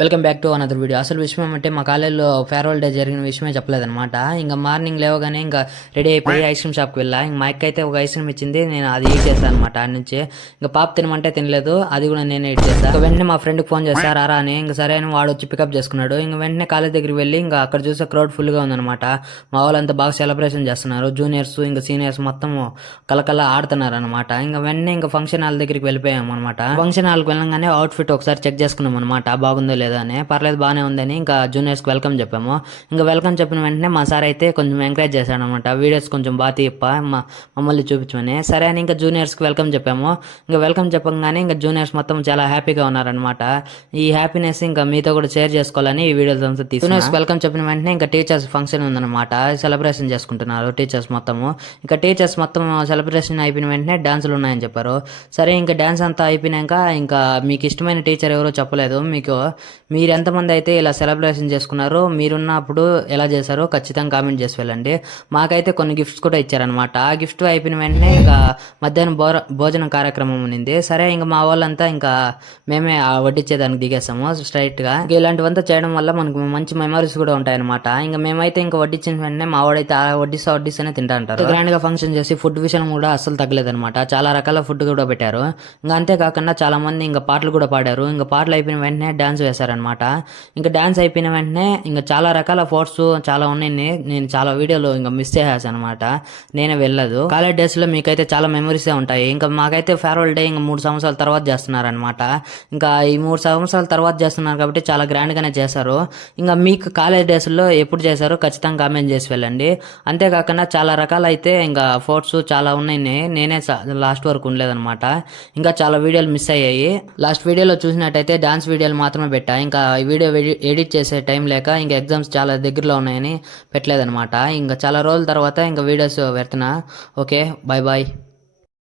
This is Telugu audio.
Welcome back to another video. అసలు విషయం ఏమంటే మా కాలేజీలో ఫేర్వెల్ డే జరిగిన విషయమే చెప్పలేదనమాట. ఇంకా మార్నింగ్ లేవగానే ఇంకా రెడీ అయిపోయి ఐస్ క్రీమ్ షాప్కి వెళ్ళా. ఇంక మా అక్క అయితే ఒక ఐస్ క్రీమ్ ఇచ్చింది, నేను అది ఈట్ చేశాను అనమాట. ఆడి నుంచి ఇంకా పాప తినమంటే తినలేదు, అది కూడా నేనే ఈట్ చేశాను. ఇంకా వెంటనే మా ఫ్రెండ్కి ఫోన్ చేశారు రారా అని. ఇంకా సరే అని వాడు వచ్చి పికప్ చేసుకున్నాడు. ఇంకా వెంటనే కాలేజ్ దగ్గరికి వెళ్ళి ఇంకా అక్కడ చూసే క్రౌడ్ ఫుల్గా ఉందన్నమాట. మా వాళ్ళంతా బాగా సెలబ్రేషన్ చేస్తున్నారు. జూనియర్స్ ఇంకా సీనియర్స్ మొత్తం కలకల ఆడుతున్నారు అనమాట. ఇంకా వెంటనే ఇంకా ఫంక్షన్ హాల్ దగ్గరికి వెళ్ళిపోయాం అనమాట. ఫంక్షన్ హాల్కి వెళ్ళగానే అవుట్ఫిట్ ఒకసారి చెక్ చేసుకున్నాం అనమాట, బాగుందో లేదా అని. పర్లేదు బాగానే ఉందని ఇంకా జూనియర్స్కి వెల్కమ్ చెప్పాము. ఇంకా వెల్కమ్ చెప్పిన వెంటనే మా సార్ అయితే కొంచెం ఎంకరేజ్ చేశాడు అనమాట, వీడియోస్ కొంచెం బాగా తీయప్ప మమ్మల్ని చూపించమని. సరే అని ఇంకా జూనియర్స్కి వెల్కమ్ చెప్పాము. ఇంకా వెల్కమ్ చెప్పగానే ఇంకా జూనియర్స్ మొత్తం చాలా హ్యాపీగా ఉన్నారనమాట. ఈ హ్యాపీనెస్ ఇంకా మీతో కూడా షేర్ చేసుకోవాలని ఈ వీడియోస్ అంతా తీసుకున్నాను. జూనియర్స్ వెల్కమ్ చెప్పిన వెంటనే ఇంకా టీచర్స్ ఫంక్షన్ ఉందన్నమాట, సెలబ్రేషన్ చేసుకుంటున్నారు టీచర్స్ మొత్తము. ఇంకా టీచర్స్ మొత్తం సెలబ్రేషన్ అయిపోయిన వెంటనే డాన్సులు ఉన్నాయని చెప్పారు. సరే ఇంకా డాన్స్ అంతా అయిపోయినాక ఇంకా మీకు ఇష్టమైన టీచర్ ఎవరో చెప్పలేదు. మీరు ఎంతమంది అయితే ఇలా సెలబ్రేషన్ చేసుకున్నారో, మీరున్నప్పుడు ఎలా చేశారో ఖచ్చితంగా కామెంట్ చేసి వెళ్ళండి. మాకైతే కొన్ని గిఫ్ట్స్ కూడా ఇచ్చారనమాట. ఆ గిఫ్ట్ అయిపోయిన వెంటనే ఇంకా మధ్యాహ్నం భోజనం కార్యక్రమం ఉన్నింది. సరే ఇంకా మా వాళ్ళంతా ఇంకా మేమే వడ్డించేదానికి దిగేసాము స్ట్రైట్గా. ఇలాంటివంతా చేయడం వల్ల మనకు మంచి మెమరీస్ కూడా ఉంటాయన్నమాట. ఇంకా మేమైతే ఇంకా వడ్డించిన వెంటనే మా వాడైతే వడ్డిస్తూనే తింటా అంటారు. గ్రాండ్ గా ఫంక్షన్ చేసి ఫుడ్ విషయం కూడా అస్సలు తగ్గలేదన్నమాట. చాలా రకాల ఫుడ్ కూడా పెట్టారు. ఇంకా అంతేకాకుండా చాలా మంది ఇంకా పాటలు కూడా పాడారు. ఇంకా పాటలు అయిపోయిన వెంటనే డాన్స్ వేశారనమాట. ఇంకా డాన్స్ అయిపోయిన వెంటనే ఇంకా చాలా రకాల ఫోటోస్ చాలా ఉన్నాయి. నేను చాలా వీడియోలు ఇంకా మిస్ చేసేసాను అనమాట, నేనే వెళ్ళదు. కాలేజ్ డేస్ లో మీకైతే చాలా మెమరీసే ఉంటాయి. ఇంకా మాకైతే ఫేర్వెల్ డే ఇంకా 3 సంవత్సరాల తర్వాత చేస్తున్నారనమాట. ఇంకా ఈ 3 సంవత్సరాల తర్వాత చేస్తున్నారు కాబట్టి చాలా గ్రాండ్ గానే చేశారు. ఇంకా మీకు కాలేజ్ డేస్ లో ఎప్పుడు చేశారో ఖచ్చితంగా కామెంట్ చేసి వెళ్ళండి. అంతేకాకుండా చాలా రకాలు అయితే ఇంకా ఫోటోస్ చాలా ఉన్నాయి. నేనే లాస్ట్ వరకు ఉండలేదన్నమాట. ఇంకా చాలా వీడియోలు మిస్ అయ్యాయి. లాస్ట్ వీడియోలో చూసినట్టయితే డాన్స్ వీడియోలు మాత్రమే పెట్టా. ఇంకా ఈ వీడియో ఎడిట్ చేసే టైం లేక ఇంకా ఎగ్జామ్స్ చాలా దగ్గరలో ఉన్నాయని పెట్టలేదన్నమాట. ఇంకా చాలా రోజుల తర్వాత ఇంకా వీడియోస్ పెడుతున్నా. Okay, bye bye.